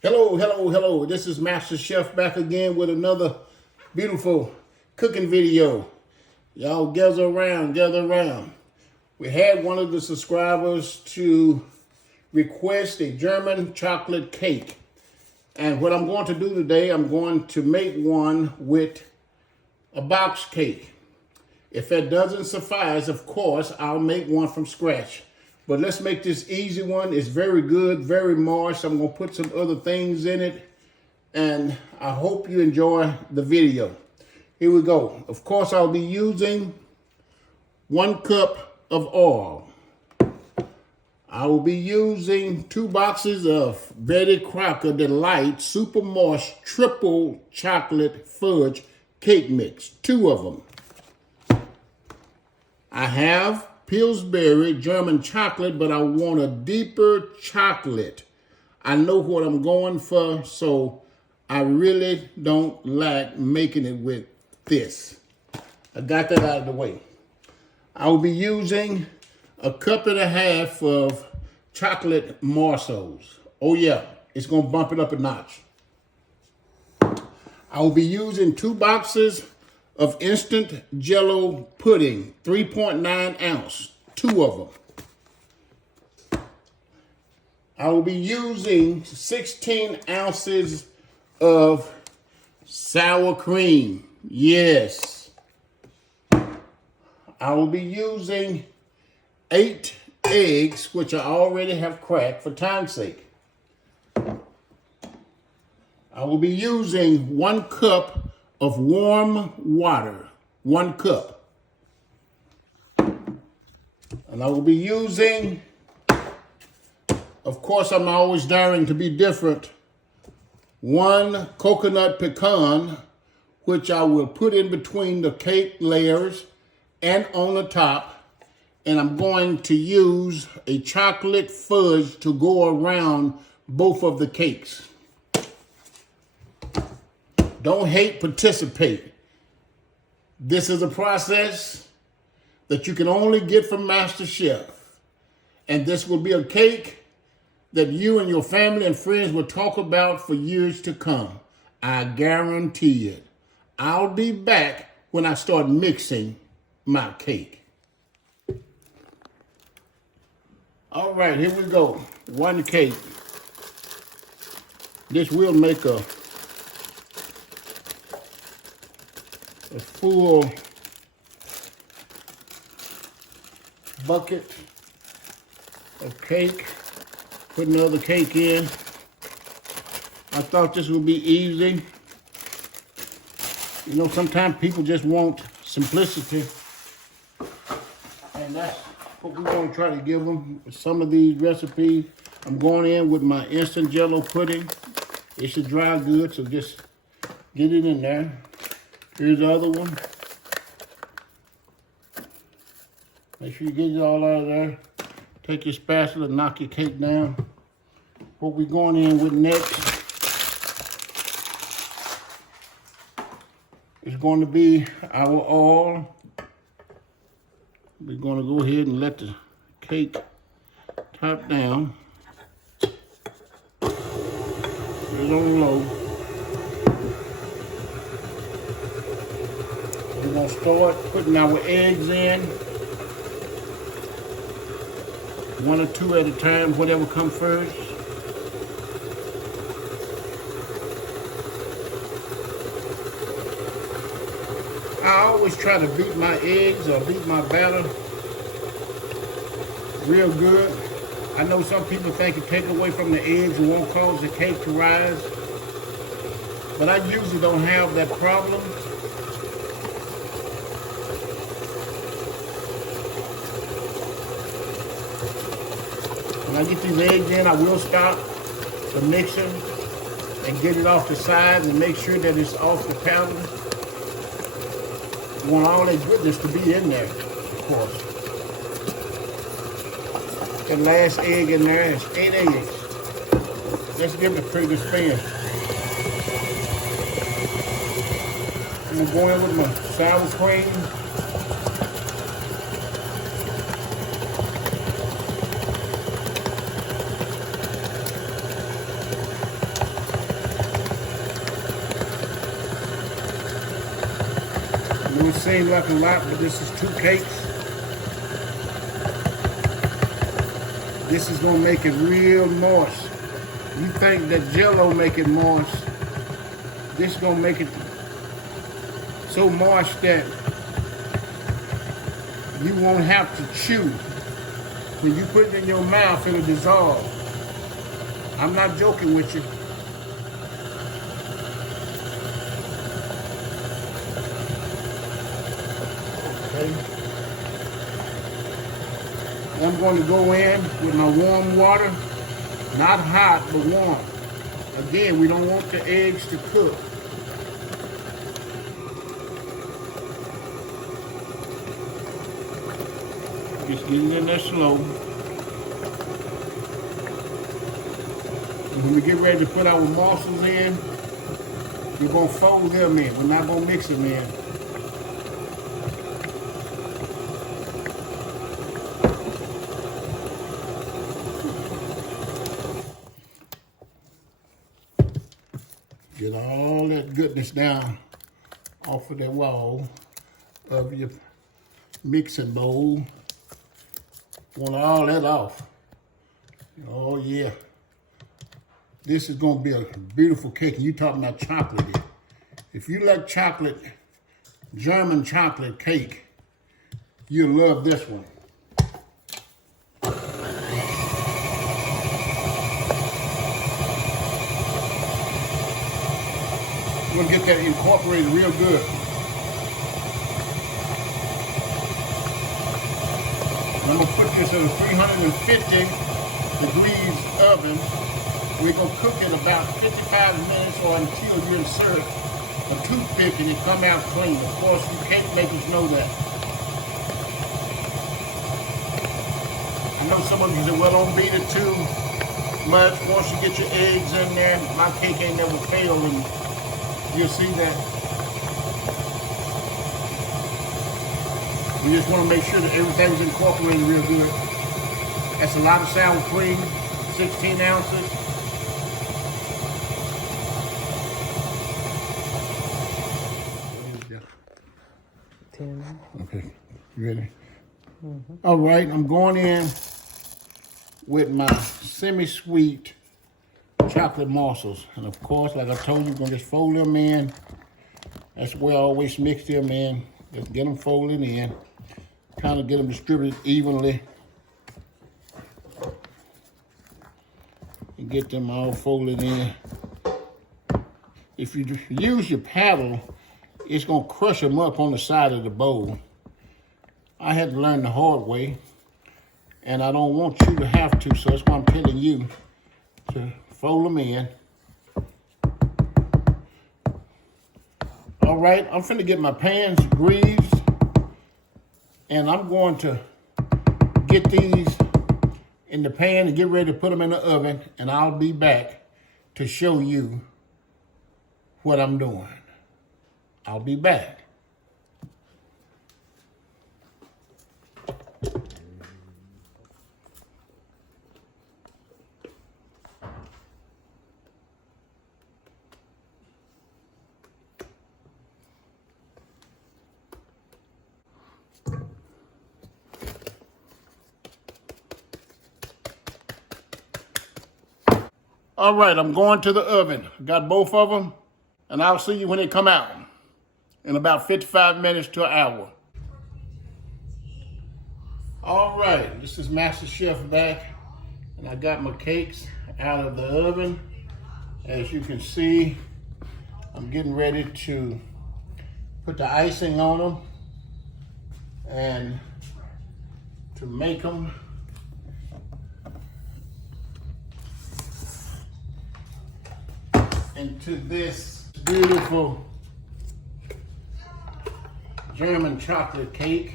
Hello, hello, hello. This is Master Chef back again with another beautiful cooking video. Y'all gather around, gather around. We had one of the subscribers to request a German chocolate cake. And what I'm going to do today, I'm going to make one with a box cake. If that doesn't suffice, of course, I'll make one from scratch. But let's make this easy one. It's very good, very moist. I'm gonna put some other things in it. And I hope you enjoy the video. Here we go. Of course, I'll be using 1 cup of oil. I will be using 2 boxes of Betty Crocker Delight Super Moist Triple Chocolate Fudge Cake Mix. 2 of them. I have Pillsbury German chocolate, but I want a deeper chocolate. I know what I'm going for, so I really don't like making it with this. I got that out of the way. I will be using 1.5 cups of chocolate morsels. Oh yeah, it's gonna bump it up a notch. I will be using 2 boxes of instant Jello pudding, 3.9 ounce, 2 of them. I will be using 16 ounces of sour cream. Yes. I will be using 8 eggs, which I already have cracked for time's sake. I will be using 1 cup of warm water, 1 cup. And I will be using, of course, I'm always daring to be different, 1 coconut pecan, which I will put in between the cake layers and on the top. And I'm going to use a chocolate fudge to go around both of the cakes. Don't hate, participate. This is a process that you can only get from Master Chef. And this will be a cake that you and your family and friends will talk about for years to come. I guarantee it. I'll be back when I start mixing my cake. All right, here we go. 1 cake. This will make a full bucket of cake. Put another cake in. I thought this would be easy. You know, sometimes people just want simplicity. And that's what we're going to try to give them with some of these recipes. I'm going in with my instant Jello pudding. It should dry good, so just get it in there. Here's the other one. Make sure you get it all out of there. Take your spatula and knock your cake down. What we're going in with next is going to be our oil. We're going to go ahead and let the cake top down. Put it on low. We're going to start putting our eggs in. 1 or 2 at a time, whatever comes first. I always try to beat my eggs or beat my batter real good. I know some people think it take away from the eggs and won't cause the cake to rise. But I usually don't have that problem. When I get these eggs in, I will stop the mixer and get it off the sides and make sure that it's off the powder. You want all that goodness to be in there, of course. The last egg in there is 8 eggs. Let's give it a pretty good spin. I'm gonna go in with my sour cream. seem like a lot, but this is 2 cakes. This is gonna make it real moist. You think that Jell-O make it moist? This is gonna make it so moist that you won't have to chew. When you put it in your mouth, it'll dissolve. I'm not joking with you. Okay. I'm going to go in with my warm water, not hot, but warm. Again, we don't want the eggs to cook. Just get it in there slow. And when we get ready to put our morsels in, we're going to fold them in. We're not going to mix them in. Get all that goodness down off of that wall of your mixing bowl. Want all that off. Oh yeah. This is gonna be a beautiful cake. And you talking about chocolate here. If you like chocolate, German chocolate cake, you'll love this one. We're gonna get that incorporated real good. I'm gonna put this in a 350 degrees oven. We're gonna cook it about 55 minutes or until you insert a toothpick and it come out clean. Of course, you can't make us know that. I know some of you say, well, don't beat it too much. Once you get your eggs in there, my cake ain't never failed, and you'll see that. We just want to make sure that everything's incorporated real good. That's a lot of sour cream, 16 ounces. Okay, you ready? Mm-hmm. All right, I'm going in with my semi-sweet chocolate morsels. And of course, like I told you, we're gonna just fold them in. That's the way I always mix them in. Just get them folded in. Kind of get them distributed evenly. And get them all folded in. If you use your paddle, it's gonna crush them up on the side of the bowl. I had to learn the hard way, and I don't want you to have to, so that's why I'm telling you to fold them in. All right, I'm finna get my pans greased, and I'm going to get these in the pan and get ready to put them in the oven, and I'll be back to show you what I'm doing. I'll be back. All right, I'm going to the oven. Got both of them, and I'll see you when they come out in about 55 minutes to an hour. All right, this is Master Chef back, and I got my cakes out of the oven. As you can see, I'm getting ready to put the icing on them and to make them into this beautiful German chocolate cake.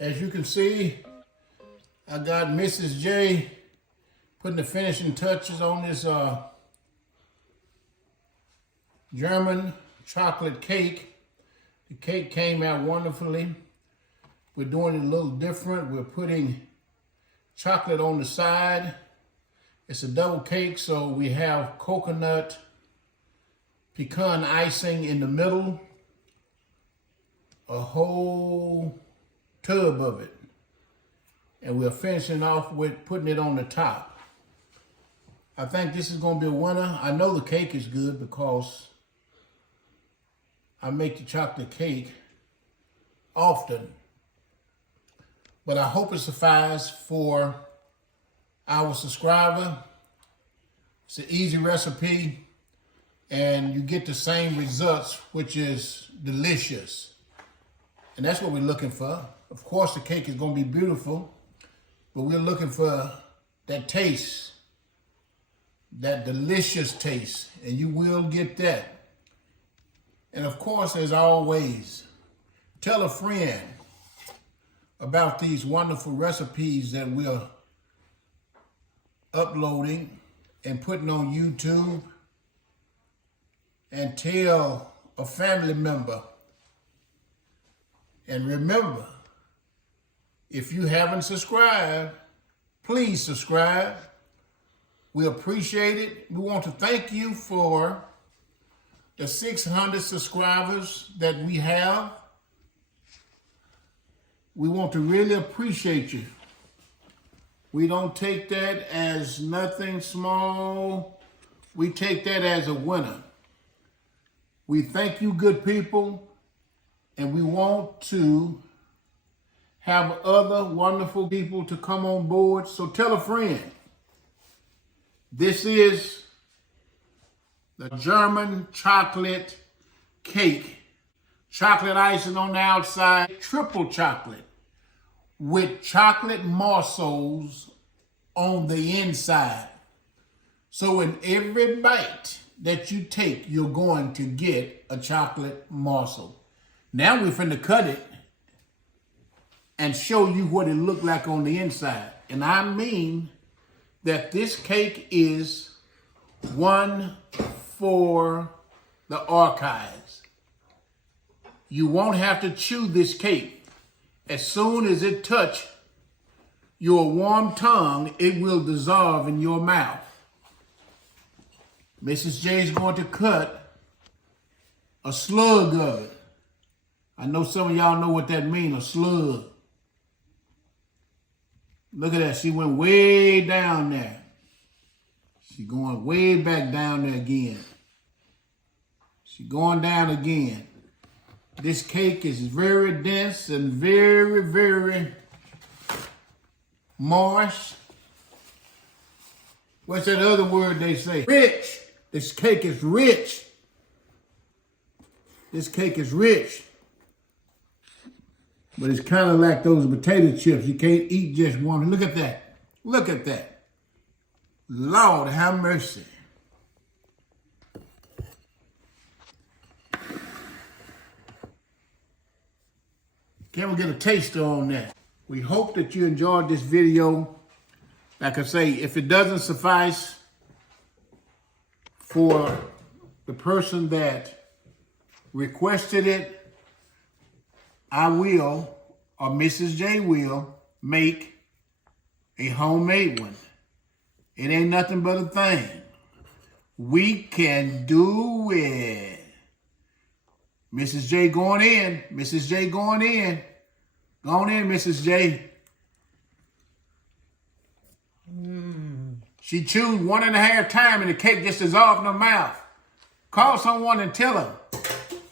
As you can see, I got Mrs. J putting the finishing touches on this German chocolate cake. The cake came out wonderfully. We're doing it a little different. We're putting chocolate on the side. It's a double cake, so we have coconut pecan icing in the middle, a whole tub of it. And we're finishing off with putting it on the top. I think this is gonna be a winner. I know the cake is good because I make the chocolate cake often. But I hope it suffices for our subscriber. It's an easy recipe and you get the same results, which is delicious. And that's what we're looking for. Of course, the cake is gonna be beautiful, but we're looking for that taste, that delicious taste, and you will get that. And of course, as always, tell a friend about these wonderful recipes that we're uploading and putting on YouTube, and tell a family member. And remember, if you haven't subscribed, please subscribe. We appreciate it. We want to thank you for the 600 subscribers that we have. We want to really appreciate you. We don't take that as nothing small. We take that as a winner. We thank you, good people, and we want to have other wonderful people to come on board. So tell a friend. This is the German chocolate cake. Chocolate icing on the outside, triple chocolate, with chocolate morsels on the inside. So in every bite that you take, you're going to get a chocolate morsel. Now we're finna cut it and show you what it looked like on the inside. And I mean that this cake is one for the archives. You won't have to chew this cake. As soon as it touches your warm tongue, it will dissolve in your mouth. Mrs. J is going to cut a slug of it. I know some of y'all know what that means, a slug. Look at that, she went way down there. She's going way back down there again. She's going down again. This cake is very dense and very, very moist. What's that other word they say? Rich. This cake is rich. This cake is rich. But it's kind of like those potato chips. You can't eat just one. Look at that. Look at that. Lord, have mercy. Can we get a taster on that? We hope that you enjoyed this video. Like I say, if it doesn't suffice for the person that requested it, I will, or Mrs. J will, make a homemade one. It ain't nothing but a thing. We can do it. Mrs. J going in. Mrs. J going in. Go on in, Mrs. J. She chewed 1.5 times and the cake just dissolved in her mouth. Call someone and tell them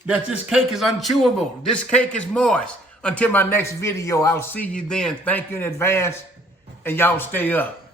that this cake is unchewable. This cake is moist. Until my next video, I'll see you then. Thank you in advance, and y'all stay up.